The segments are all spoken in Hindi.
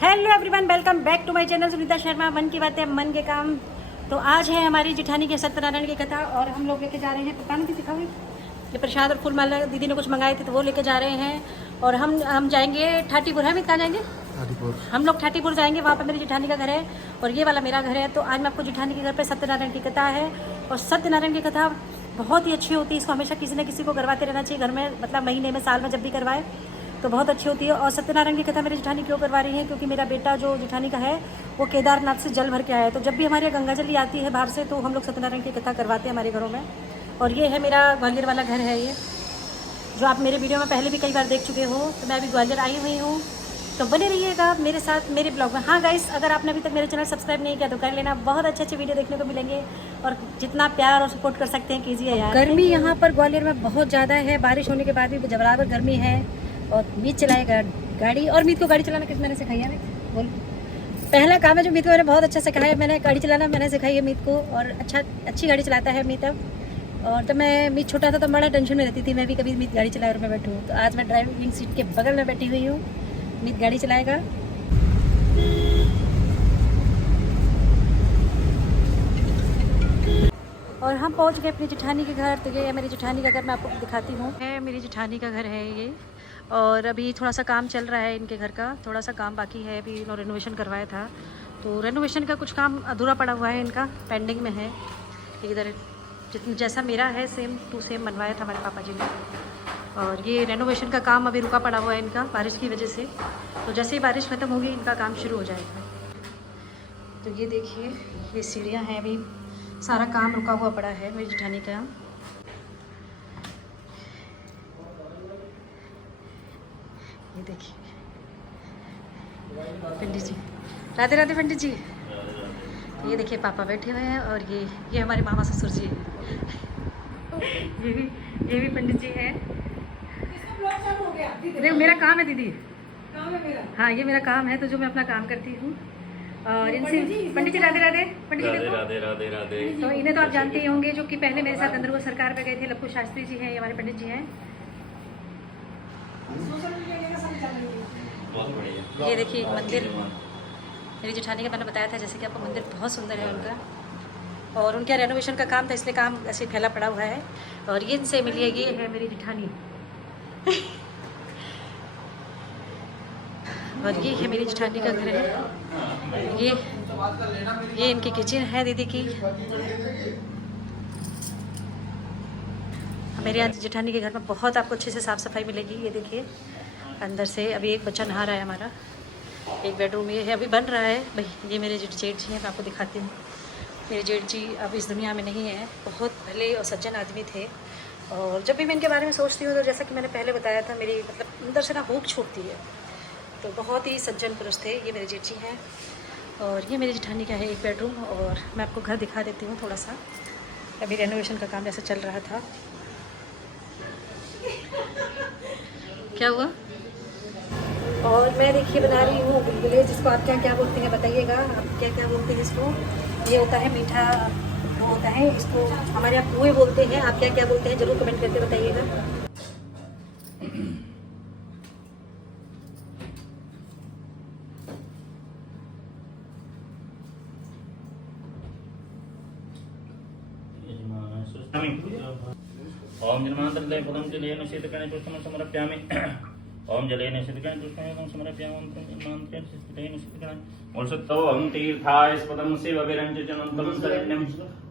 Hello everyone, welcome back to my channel Sunita Sharma. मन की बातें मन के काम। तो आज है हमारी जेठानी के सत्यनारायण की कथा और हम लोग लेके जा रहे हैं, पता नहीं किसी दिखाओगे ये प्रसाद और फूल माला दीदी ने कुछ मंगाए थे तो वो लेके जा रहे हैं। और हम जाएंगे ठाटीपुर। है कहाँ जाएंगे? हम लोग ठाटीपुर जाएंगे, वहाँ पर मेरी जेठानी का घर है और ये वाला मेरा घर है। तो आज मैं आपको जेठानी के घर पर सत्यनारायण की कथा है। और सत्यनारायण की कथा बहुत ही अच्छी होती है, इसको हमेशा किसी न किसी को करवाते रहना चाहिए घर में, मतलब महीने में, साल में जब भी करवाए तो बहुत अच्छी होती है। और सत्यनारायण की कथा मेरी जेठानी क्यों करवा रही है? क्योंकि मेरा बेटा जो जेठानी का है वो केदारनाथ से जल भर के आया है। तो जब भी हमारे यहाँ गंगा जल आती है बाहर से तो हम लोग सत्यनारायण की कथा करवाते हैं हमारे घरों में। और ये है मेरा ग्वालियर वाला घर है, ये जो आप मेरे वीडियो में पहले भी कई बार देख चुके हो। तो मैं अभी ग्वालियर आई हुई हूँ, तो बने रहिएगा मेरे साथ मेरे ब्लॉग में। हाँ गाइस, अगर आपने अभी तक मेरे चैनल सब्सक्राइब नहीं किया तो कर लेना, बहुत अच्छे अच्छे वीडियो देखने को मिलेंगे और जितना प्यार और सपोर्ट कर सकते हैं कीजिए यार। गर्मी यहाँ पर ग्वालियर में बहुत ज़्यादा है, बारिश होने के बाद भी बराबर गर्मी है। और मीत चलाएगा गाड़ी, और मीत को गाड़ी चलाना किस मैंने सिखाई है? बोल, पहला काम है जो मीत को मैंने बहुत अच्छा सिखाया है, मैंने गाड़ी चलाना मैंने सिखाई है मीत को। और अच्छी गाड़ी चलाता है मीत अब। और जब मैं मीत छोटा था तो बड़ा टेंशन में रहती थी मैं भी कभी मीत गाड़ी चलाए और मैं बैठूँ। तो आज मैं ड्राइविंग सीट के बगल में बैठी हुई हूँ, मीत गाड़ी चलाएगा। और हम पहुंच गए अपनी जेठानी के घर। तो ये है मेरी जेठानी का घर, मैं आपको दिखाती हूँ। है मेरी जेठानी का घर है ये। और अभी थोड़ा सा काम चल रहा है इनके घर का, थोड़ा सा काम बाकी है। अभी इन्होंने रेनोवेशन करवाया था तो रेनोवेशन का कुछ काम अधूरा पड़ा हुआ है, इनका पेंडिंग में है। इधर जैसा मेरा है सेम टू सेम बनवाया था हमारे पापा जी ने। और ये रेनोवेशन का काम अभी रुका पड़ा हुआ है इनका बारिश की वजह से। तो जैसे ही बारिश ख़त्म होगी इनका काम शुरू हो जाएगा। तो ये देखिए, ये सीढ़ियाँ हैं, अभी सारा काम रुका हुआ पड़ा है मेरी जेठानी का। ये देखिए पंडित जी, राधे राधे पंडित जी। ये देखिए पापा बैठे हुए हैं और ये हमारे मामा ससुर जी हैं। ये भी पंडित जी हैं। देखो मेरा काम है दीदी, काम है मेरा। हाँ ये मेरा काम है, तो जो मैं अपना काम करती हूँ। और इनसे पंडित जी राधे राधे। पंडित जी देखो, राधे राधे राधे। तो इन्हें तो आप जानते ही होंगे, जो कि पहले मेरे साथ गंधर्व सरकार पे गए थे। लप्पू शास्त्री जी हैं, ये हमारे पंडित जी हैं। बहुत बढ़िया। ये देखिए मंदिर मेरी जेठानी का, मैंने बताया था जैसे कि आपको, मंदिर बहुत सुंदर है उनका। और उनका रेनोवेशन का काम था इसलिए काम ऐसे फैला पड़ा हुआ है। और ये इनसे मिलिए, ये है मेरी जेठानी। और ये है मेरी जेठानी का घर है। ये इनकी किचन है दीदी की। मेरे यहाँ जेठानी के घर में बहुत आपको अच्छे से साफ़ सफाई मिलेगी। ये देखिए अंदर से अभी एक बच्चा नहा रहा है हमारा। एक बेडरूम ये है, अभी बन रहा है भाई। ये मेरे जेठ जी हैं, मैं आपको दिखाती हूँ। मेरे जेठ जी अब इस दुनिया में नहीं है, बहुत भले और सज्जन आदमी थे। और जब भी मैं इनके बारे में सोचती हूँ तो जैसा कि मैंने पहले बताया था, मेरी मतलब अंदर से ना हुक छूटती है। तो बहुत ही सज्जन पुरुष थे। ये मेरे जेठ जी हैं। और ये मेरी जेठानी का है एक बेडरूम। और मैं आपको घर दिखा देती हूँ थोड़ा सा। अभी रेनोवेशन का काम जैसे चल रहा था। क्या हुआ? और मैं देखिए बना रही हूँ गुलगुले, जिसको आप क्या बोलते हैं बताइएगा, आप क्या बोलते हैं इसको? ये होता है मीठा, वो होता है, इसको हमारे यहाँ पुए बोलते हैं। आप क्या बोलते हैं ज़रूर कमेंट करके बताइएगा। ओम जन्मांतरदय पदम जलेन शीतकणे पुष्पं समर्पयामि। ओम जलेन शीतकणे पुष्पं समर्पयामि। ओम जन्मांतरेण शीतकणे शीतकणे ओषधोऽहं तीर्थाय स्पदं शिवविरञ्जनं शरण्यं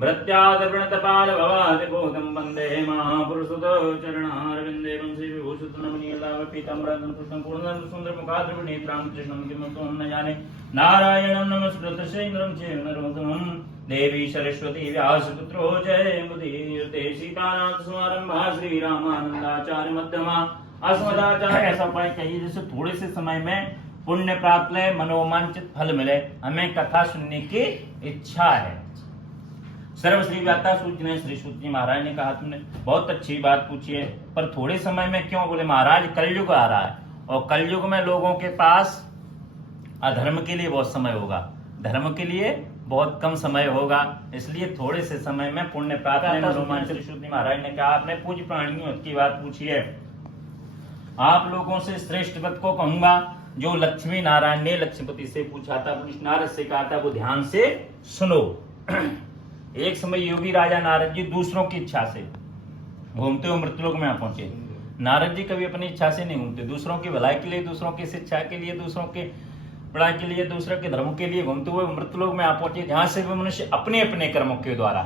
भृत्यादर्पणतपाल भवादि बोधं वन्दे महापुरुषतो चरणारविन्दे वंशी विभूषितनमनीयलाभ पीताम्बरं पुष्पं पूर्णं सुन्दरमुखाद्रविनेत्रां कृष्णं किमर्थं न जाने नारायणं नमस्कृत्य श्रीन्द्रं चैव नरोत्तमं देवी सरस्वती व्यासपुत्रो जयमुदीरते सीतानाथ समारंभा श्री रामानंदाचार्य मध्यमा अस्मदाचार्य। ऐसा उपाय कहिए जैसे थोड़े से समय में पुण्य प्राप्त ले, मनोवांछित फल मिले। हमें कथा सुनने की इच्छा है। सर्व श्री व्याता सूचना श्री सूची महाराज ने कहा तुमने बहुत अच्छी बात पूछी है, पर थोड़े समय में क्यों? बोले महाराज कलयुग आ रहा है और कलयुग में लोगों के पास अधर्म के लिए बहुत समय होगा, धर्म के लिए बहुत कम समय होगा, इसलिए थोड़े से समय में पुण्य प्राप्त। श्री सूची महाराज ने कहा आपने पूज्य प्राणियों की बात पूछी है, आप लोगों से श्रेष्ठ बात को कहूंगा जो लक्ष्मी नारायण ने लक्ष्मीपति से पूछा था, नारद से कहा था, वो ध्यान से सुनो। एक समय योगी राजा नारद जी दूसरों की इच्छा से घूमते हुए मृत्युलोक में आ पहुंचे। नारद जी कभी अपनी इच्छा से नहीं घूमते, दूसरों की भलाई के लिए, दूसरों की शिक्षा के लिए, दूसरों के पढ़ाई के लिए, दूसरों के धर्म के लिए घूमते हुए मृत्युलोक में आ पहुंचे, जहां से भी मनुष्य अपने अपने कर्मों के द्वारा,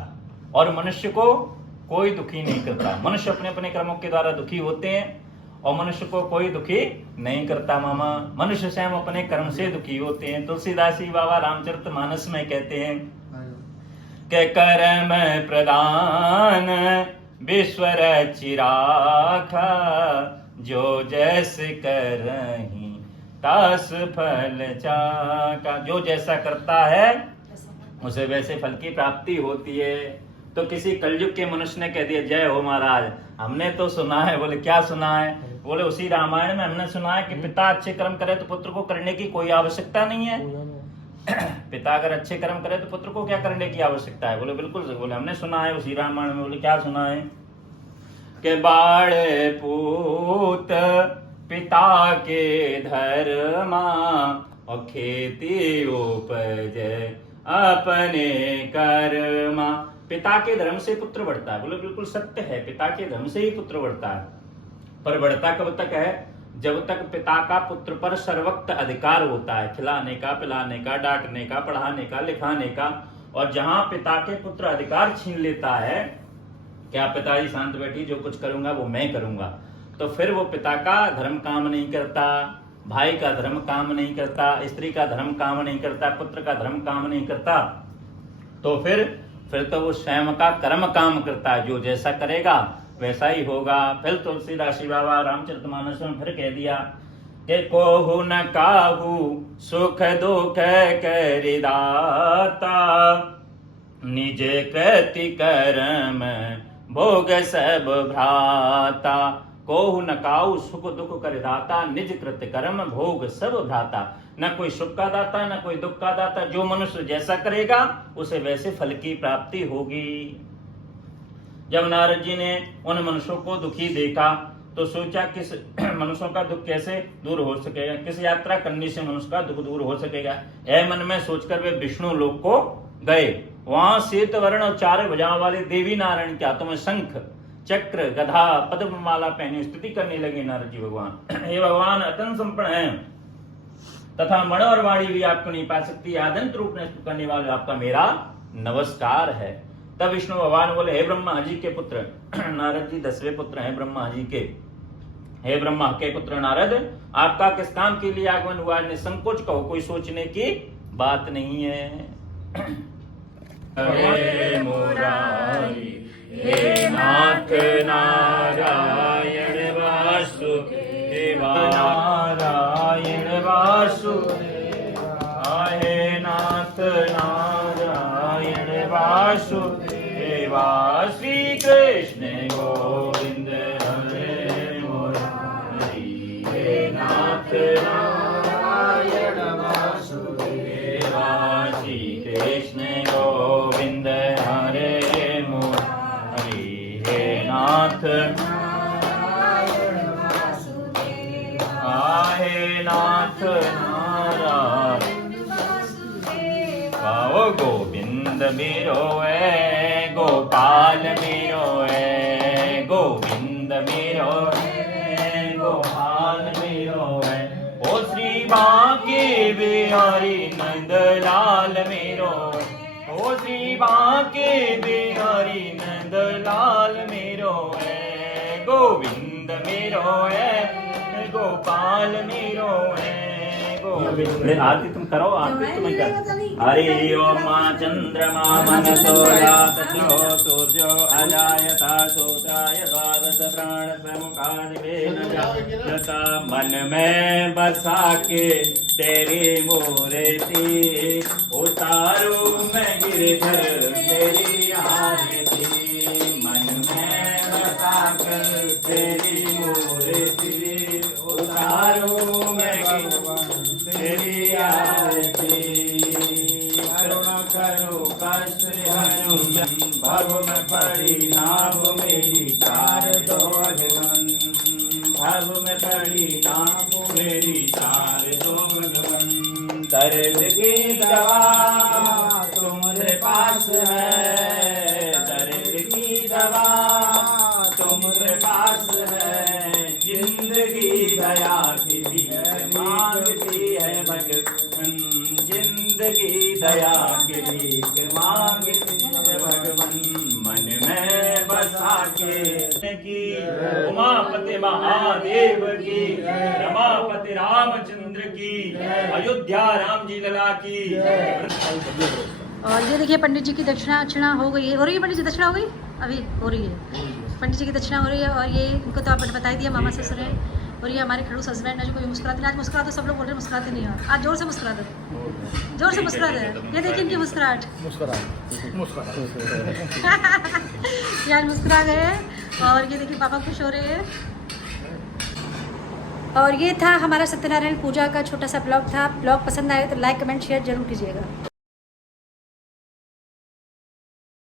और मनुष्य को कोई दुखी नहीं करता। मनुष्य अपने अपने कर्मों के द्वारा दुखी होते हैं और मनुष्य को कोई दुखी नहीं करता। मामा, मनुष्य स्वयं अपने कर्म से दुखी होते हैं। तुलसीदास जी बाबा रामचरितमानस में कहते हैं कि कर्म प्रदान विश्व चिराखा, जो जैस करहि तास फल चाका। जो जैसा करता है उसे वैसे फल की प्राप्ति होती है। तो किसी कलयुग के मनुष्य ने कह दिया, जय हो महाराज, हमने तो सुना है। बोले क्या सुना है? बोले उसी रामायण में हमने सुना है कि पिता अच्छे कर्म करे तो पुत्र को करने की कोई आवश्यकता नहीं है। पिता अगर अच्छे कर्म करे तो पुत्र को क्या करने की आवश्यकता है? बोले बिल्कुल। बोले हमने सुना है उसी रामायण में। बोले क्या सुना है? के बाढ़ पूत पिता के धर्मा, और खेती उपज अपने कर्मा। पिता के धर्म से पुत्र बढ़ता है। बोले बिल्कुल सत्य है, पिता के धर्म से ही पुत्र बढ़ता है। पर बढ़ता कब तक है? जब तक पिता का पुत्र पर सर्वक्त अधिकार होता है, खिलाने का, पिलाने का, डांटने का, पढ़ाने का, लिखाने का। और जहां पिता के पुत्र अधिकार छीन लेता है, क्या पिताजी शांत बैठी, जो कुछ करूंगा वो मैं करूंगा, तो फिर वो पिता का धर्म काम नहीं करता, भाई का धर्म काम नहीं करता, स्त्री का धर्म काम नहीं करता, पुत्र का धर्म काम नहीं करता। तो फिर तो वो स्वयं का कर्म काम करता है। जो जैसा करेगा वैसा ही होगा। फिर तुलसीदास बाबा रामचरितमानस में फिर कह दिया कि कोहु न काहू सुख दुख करिदाता, निज कृति कर्म भोग सब भ्राता। कोहु न काहू सुख दुख करिदाता, निज कृति कर्म भोग सब भ्राता। न कोई सुख का दाता, न कोई दुख का दाता। जो मनुष्य जैसा करेगा उसे वैसे फल की प्राप्ति होगी। जब नारद जी ने उन मनुष्यों को दुखी देखा तो सोचा किस मनुष्यों का दुख कैसे दूर हो सकेगा, किस यात्रा करने से मनुष्य का दुख दूर हो सकेगा। यह मन में सोचकर वे विष्णु लोक को गए। वहां श्वेत वर्ण और 4 भुजाओं वाले देवी नारायण के हाथों में शंख, चक्र, गधा, पद्ममाला पहनी स्तुति करने लगे नारद जी भगवान। हे भगवान, अतन संपन्न है तथा मण और वाणी भी आपको नहीं पा सकती, आदंत रूप में स्तुति करने वाले आपका मेरा नमस्कार है। तब विष्णु भगवान बोले, हे ब्रह्मा जी के पुत्र नारद जी 10वें पुत्र हैं ब्रह्मा जी के। हे ब्रह्मा के पुत्र नारद, आपका किस काम के लिए आगमन हुआ? निसंकोच कहो, कोई सोचने की बात नहीं है। हे मुरारी, हे नाथ नारायण वासुदेवा, नारायण वासुदेवा, हे नाथ नारायण वासुदेवा। श्री कृष्ण गोविंद हरे मुरारी, हे नाथ नारायण वासुदेवा। श्री कृष्ण गोविंद हरे मुरारी, हे नाथ नारायण वासुदेवा, हे नाथ नारायण वासुदेवा। ओ गोविंद मेरो है, गोपाल मेरो है, गोविंद मेरो है, गोपाल मेरो है। ओ श्री बांके बिहारी नंद लाल मेरो है, ओ श्री बांके बिहारी नंद लाल मेरो है। गोविंद मेरो है, गोपाल मेरो है। आरती तुम करो, आरती तुम्हें कर। हरि ओम चंद्रमा मनसो जातो सूर्यो अजायता सूत्राय द्वादश प्राण प्रमुखादिवेन जाता। मन में बसा के तेरी मूर्ति उतारू मैं गिरधर तेरी आरती। मन में बसा कर तेरी मूर्ति उतारू मैं तेरी आरती। करुणा करो कष्ट हरो, भव में पड़ी नाभ मेरी तार दो अजमन। भव में पड़ी नाभ मेरी तार दो दर्द की दवा तुम्हारे पास है, दर्द की दवा तुम्हारे पास है, जिंदगी दया की भीख मांगती है भगवान, जिंदगी दया की भीख मांगती है भगवान, मन में बसा के की उमापति महादेव की, रमापति रामचंद्र की, अयोध्या राम जी लला की। और ये देखिए पंडित जी की दक्षिणा हो गई है। हो रही है पंडित जी, दक्षिणा हो गई, अभी हो रही है। पंडित जी की दक्षिणा हो रही है। और ये इनको तो आपने बता ही दिया, मामा ससुर है। और ये हमारे खड़ूस हस्बैंड है जो कोई मुस्कुराते नहीं। आज मुस्कुरा तो सब लोग बोल रहे हैं मुस्कुराते नहीं हो। आज जोर से मुस्कुरा दो, जोर से मुस्कुरा दो। ये देखिए इनकी मुस्कुराहट, ये आज मुस्कुरा गए हैं। और ये देखिए पापा खुश हो रहे हैं। और ये था हमारा सत्यनारायण पूजा का छोटा सा ब्लॉग था। ब्लॉग पसंद आए तो लाइक कमेंट शेयर जरूर कीजिएगा।